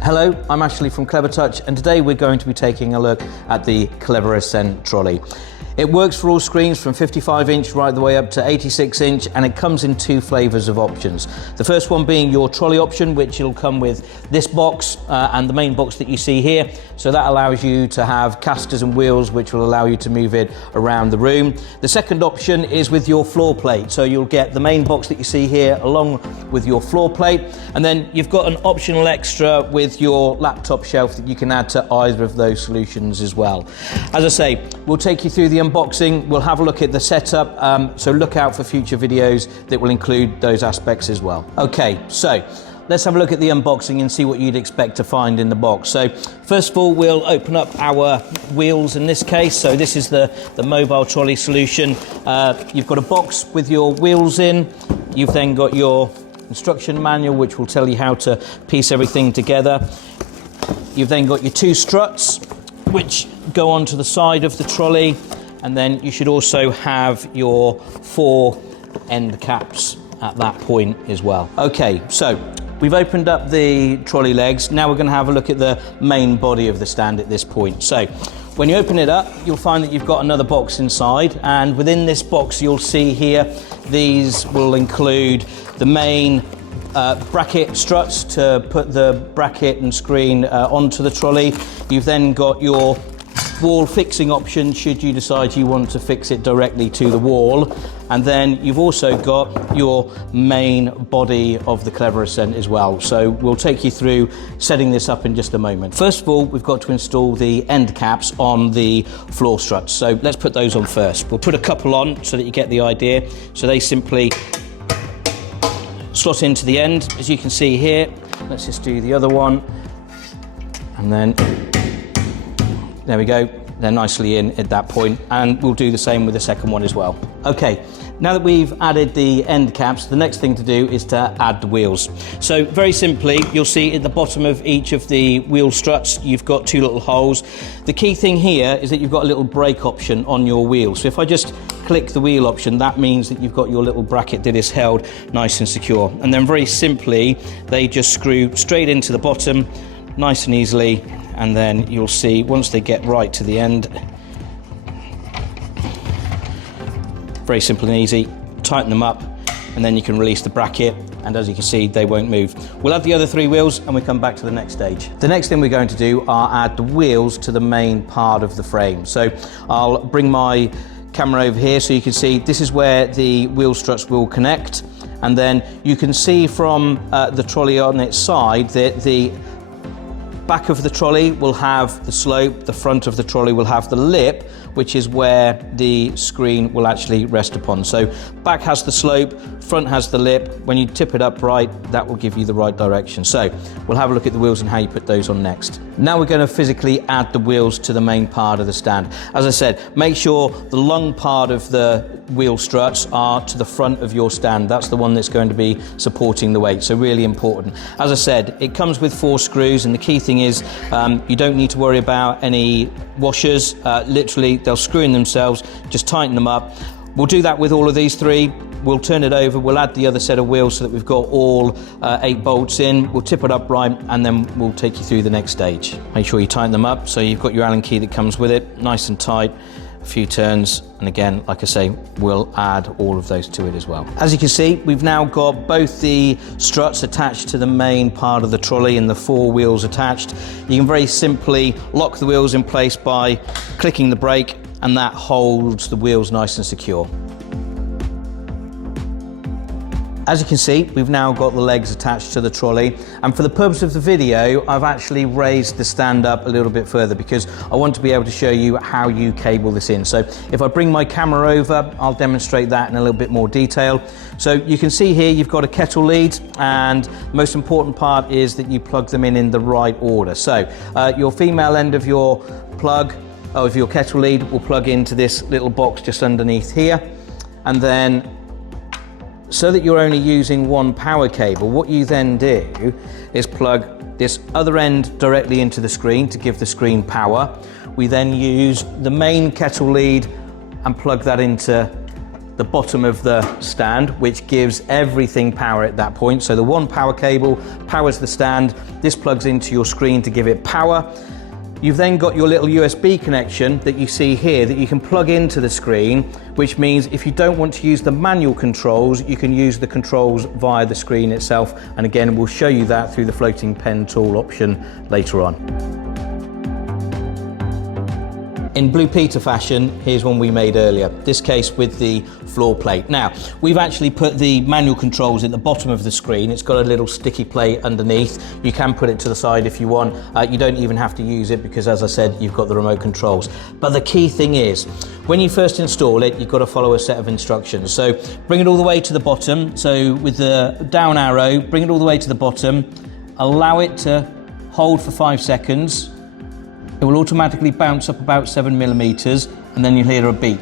Hello, I'm Ashley from Clevertouch, and today we're going to be taking a look at the CleverAscent trolley. It works for all screens from 55-inch right the way up to 86-inch, and it comes in two flavors of options. The first one being your trolley option, which will come with this box and the main box that you see here. So that allows you to have casters and wheels, which will allow you to move it around the room. The second option is with your floor plate. So you'll get the main box that you see here along with your floor plate. And then you've got an optional extra with your laptop shelf that you can add to either of those solutions as well. As I say, we'll take you through the unboxing, we'll have a look at the setup, so look out for future videos that will include those aspects as well. Okay, so let's have a look at the unboxing and see what you'd expect to find in the box. So first of all, we'll open up our wheels in this case. So this is the mobile trolley solution. You've got a box with your wheels in. You've then got your instruction manual, which will tell you how to piece everything together. You've then got your two struts, which go onto the side of the trolley. And then you should also have your 4 end caps at that point as well. Okay, so we've opened up the trolley legs. Now we're going to have a look at the main body of the stand at this point. So when you open it up, you'll find that you've got another box inside, and within this box you'll see here, these will include the main bracket struts to put the bracket and screen onto the trolley. You've then got your wall fixing option should you decide you want to fix it directly to the wall, and then you've also got your main body of the CleverAscent as well. So we'll take you through setting this up in just a moment. First of all, we've got to install the end caps on the floor struts, so let's put those on first. We'll put a couple on so that you get the idea. So they simply slot into the end, as you can see here. Let's just do the other one, and then there we go, they're nicely in at that point, and we'll do the same with the second one as well. Okay, now that we've added the end caps, the next thing to do is to add the wheels. So very simply, you'll see at the bottom of each of the wheel struts, you've got 2 little holes. The key thing here is that you've got a little brake option on your wheel. So if I just click the wheel option, that means that you've got your little bracket that is held nice and secure. And then very simply, they just screw straight into the bottom, nice and easily. And then you'll see once they get right to the end, very simple and easy, tighten them up, and then you can release the bracket, and as you can see, they won't move. We'll add the other 3 wheels and we come back to the next stage. The next thing we're going to do are add the wheels to the main part of the frame. So I'll bring my camera over here so you can see this is where the wheel struts will connect, and then you can see from the trolley on its side that the back of the trolley will have the slope, the front of the trolley will have the lip, which is where the screen will actually rest upon. So back has the slope, front has the lip. When you tip it upright, that will give you the right direction. So we'll have a look at the wheels and how you put those on next. Now we're going to physically add the wheels to the main part of the stand. As I said, make sure the long part of the wheel struts are to the front of your stand. That's the one that's going to be supporting the weight, so really important. As I said, it comes with 4 screws, and the key thing is you don't need to worry about any washers. Literally, they'll screw in themselves, just tighten them up. We'll do that with all of these 3. We'll turn it over, we'll add the other set of wheels so that we've got all 8 bolts in. We'll tip it upright, and then we'll take you through the next stage. Make sure you tighten them up so you've got your Allen key that comes with it, nice and tight. A few turns, and again, like I say, we'll add all of those to it as well. As you can see, we've now got both the struts attached to the main part of the trolley and the 4 wheels attached. You can very simply lock the wheels in place by clicking the brake, and that holds the wheels nice and secure. As you can see, we've now got the legs attached to the trolley, and for the purpose of the video, I've actually raised the stand up a little bit further because I want to be able to show you how you cable this in. So if I bring my camera over, I'll demonstrate that in a little bit more detail. So you can see here you've got a kettle lead, and the most important part is that you plug them in the right order. So your female end of your plug, of your kettle lead, will plug into this little box just underneath here, and then so that you're only using 1 power cable, what you then do is plug this other end directly into the screen to give the screen power. We then use the main kettle lead and plug that into the bottom of the stand, which gives everything power at that point. So the one power cable powers the stand. This plugs into your screen to give it power. You've then got your little USB connection that you see here that you can plug into the screen, which means if you don't want to use the manual controls, you can use the controls via the screen itself. And again, we'll show you that through the floating pen tool option later on. In Blue Peter fashion, here's one we made earlier, this case with the floor plate. Now, we've actually put the manual controls at the bottom of the screen. It's got a little sticky plate underneath. You can put it to the side if you want. You don't even have to use it because, as I said, you've got the remote controls. But the key thing is, when you first install it, you've got to follow a set of instructions. So bring it all the way to the bottom. So with the down arrow, bring it all the way to the bottom, allow it to hold for 5 seconds. It will automatically bounce up about 7 millimeters, and then you'll hear a beep.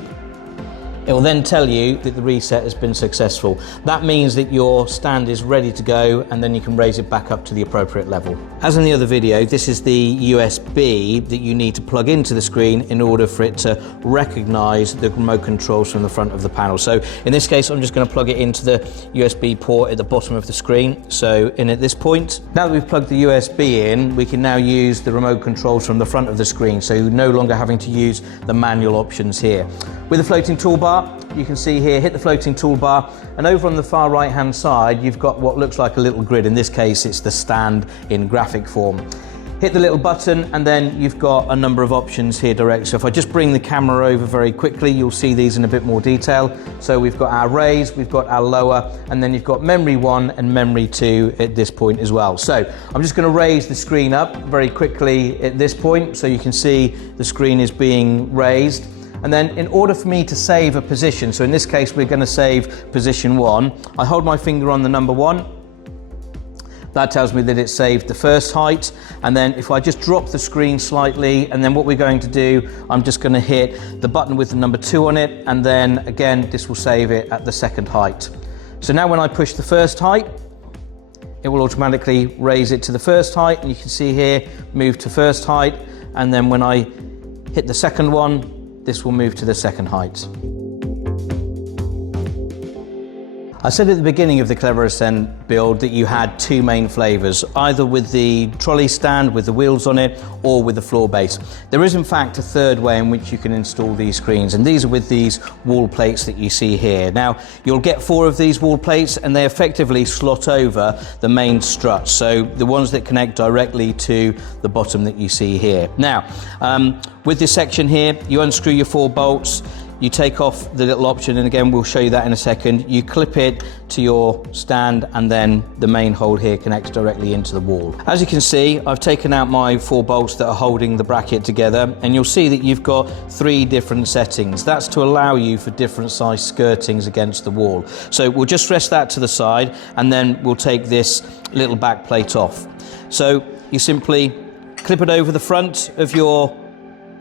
It will then tell you that the reset has been successful. That means that your stand is ready to go, and then you can raise it back up to the appropriate level. As in the other video, this is the USB that you need to plug into the screen in order for it to recognize the remote controls from the front of the panel. So in this case, I'm just going to plug it into the USB port at the bottom of the screen. So in at this point, now that we've plugged the USB in, we can now use the remote controls from the front of the screen. So you're no longer having to use the manual options here. With the floating toolbar, you can see here, hit the floating toolbar, and over on the far right hand side you've got what looks like a little grid. In this case it's the stand in graphic form. Hit the little button and then you've got a number of options here direct. So if I just bring the camera over very quickly, you'll see these in a bit more detail. So we've got our raise, we've got our lower, and then you've got memory 1 and memory 2 at this point as well. So I'm just going to raise the screen up very quickly at this point so you can see the screen is being raised. And then in order for me to save a position, so in this case we're going to save position 1, I hold my finger on the number 1. That tells me that it's saved the first height. And then if I just drop the screen slightly, and then what we're going to do, I'm just going to hit the button with the number 2 on it, and then again this will save it at the second height. So now when I push the first height, it will automatically raise it to the first height, and you can see here, move to first height, and then when I hit the second one, this will move to the second height. I said at the beginning of the CleverAscent build that you had 2 main flavors, either with the trolley stand with the wheels on it or with the floor base. There is in fact a third way in which you can install these screens, and these are with these wall plates that you see here. Now you'll get 4 of these wall plates and they effectively slot over the main struts, so the ones that connect directly to the bottom that you see here. Now with this section here, you unscrew your 4 bolts, you take off the little option, and again we'll show you that in a second. You clip it to your stand, and then the main hole here connects directly into the wall. As you can see, I've taken out my 4 bolts that are holding the bracket together, and you'll see that you've got 3 different settings. That's to allow you for different size skirtings against the wall. So we'll just rest that to the side, and then we'll take this little back plate off. So you simply clip it over the front of your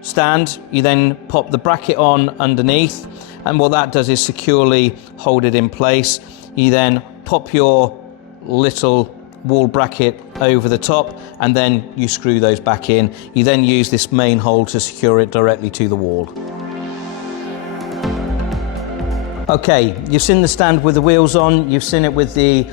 stand, you then pop the bracket on underneath, and what that does is securely hold it in place. You then pop your little wall bracket over the top, and then you screw those back in. You then use this main hole to secure it directly to the wall. Okay, you've seen the stand with the wheels on, you've seen it with the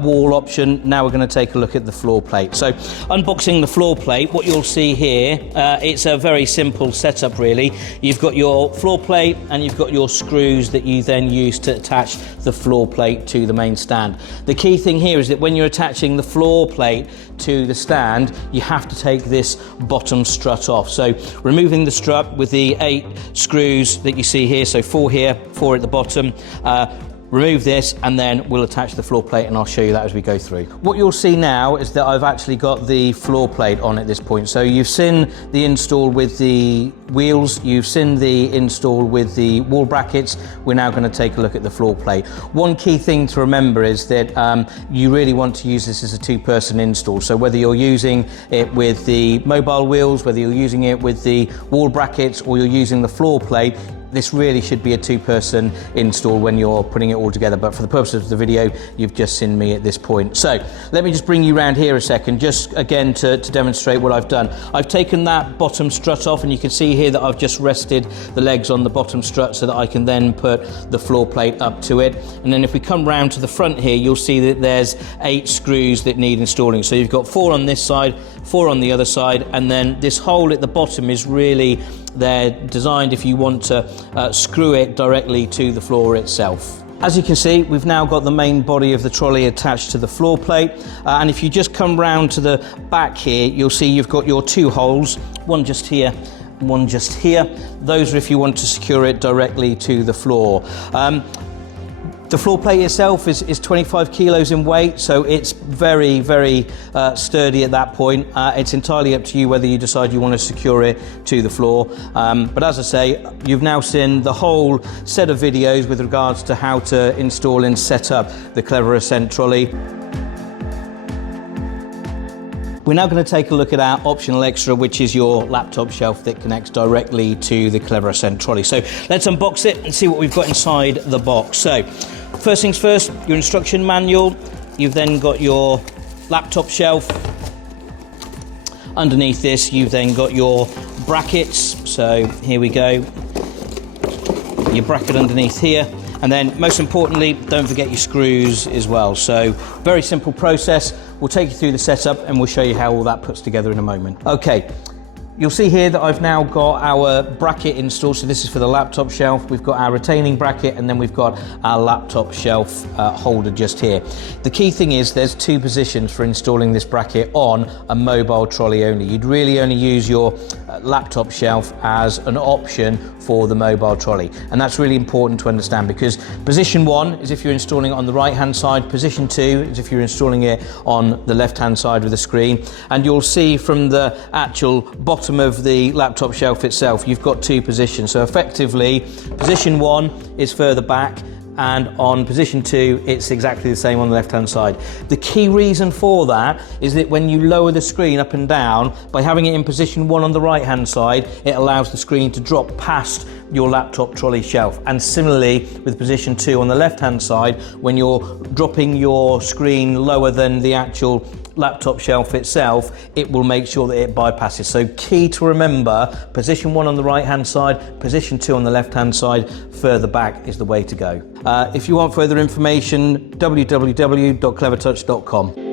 wall option. Now we're going to take a look at the floor plate. So unboxing the floor plate, what you'll see here, it's a very simple setup really. You've got your floor plate and you've got your screws that you then use to attach the floor plate to the main stand. The key thing here is that when you're attaching the floor plate to the stand, you have to take this bottom strut off. So removing the strut with the 8 screws that you see here, so 4 here, 4 at the bottom. Remove this, and then we'll attach the floor plate, and I'll show you that as we go through. What you'll see now is that I've actually got the floor plate on at this point. So you've seen the install with the wheels, you've seen the install with the wall brackets. We're now going to take a look at the floor plate. One key thing to remember is that you really want to use this as a 2-person install. So whether you're using it with the mobile wheels, whether you're using it with the wall brackets, or you're using the floor plate, this really should be a two-person install when you're putting it all together, but for the purposes of the video, you've just seen me at this point. So let me just bring you around here a second, just again to demonstrate what I've done. I've taken that bottom strut off, and you can see here that I've just rested the legs on the bottom strut so that I can then put the floor plate up to it. And then if we come round to the front here, you'll see that there's 8 screws that need installing. So you've got 4 on this side, 4 on the other side, and then this hole at the bottom is really, they're designed if you want to screw it directly to the floor itself. As you can see, we've now got the main body of the trolley attached to the floor plate, and if you just come round to the back here, you'll see you've got your 2 holes, one just here, one just here. Those are if you want to secure it directly to the floor. The floor plate itself is 25 kilos in weight, so it's very, very sturdy at that point. It's entirely up to you whether you decide you want to secure it to the floor. But as I say, you've now seen the whole set of videos with regards to how to install and set up the CleverAscent trolley. We're now going to take a look at our optional extra, which is your laptop shelf that connects directly to the CleverAscent trolley. So let's unbox it and see what we've got inside the box. So first things first, your instruction manual. You've then got your laptop shelf. Underneath this, you've then got your brackets. So here we go. Your bracket underneath here. And then most importantly, don't forget your screws as well. So very simple process. We'll take you through the setup and we'll show you how all that puts together in a moment. Okay. You'll see here that I've now got our bracket installed. So this is for the laptop shelf. We've got our retaining bracket, and then we've got our laptop shelf holder just here. The key thing is there's 2 positions for installing this bracket on a mobile trolley only. You'd really only use your laptop shelf as an option for the mobile trolley. And that's really important to understand, because position 1 is if you're installing it on the right hand side, position 2 is if you're installing it on the left hand side of the screen. And you'll see from the actual bottom of the laptop shelf itself, you've got 2 positions. So effectively, position 1 is further back, and on position 2 it's exactly the same on the left hand side. The key reason for that is that when you lower the screen up and down, by having it in position 1 on the right hand side, it allows the screen to drop past your laptop trolley shelf. And similarly with position 2 on the left hand side, when you're dropping your screen lower than the actual laptop shelf itself, it will make sure that it bypasses. So key to remember, position 1 on the right hand side, position 2 on the left hand side, further back is the way to go. If you want further information, www.clevertouch.com.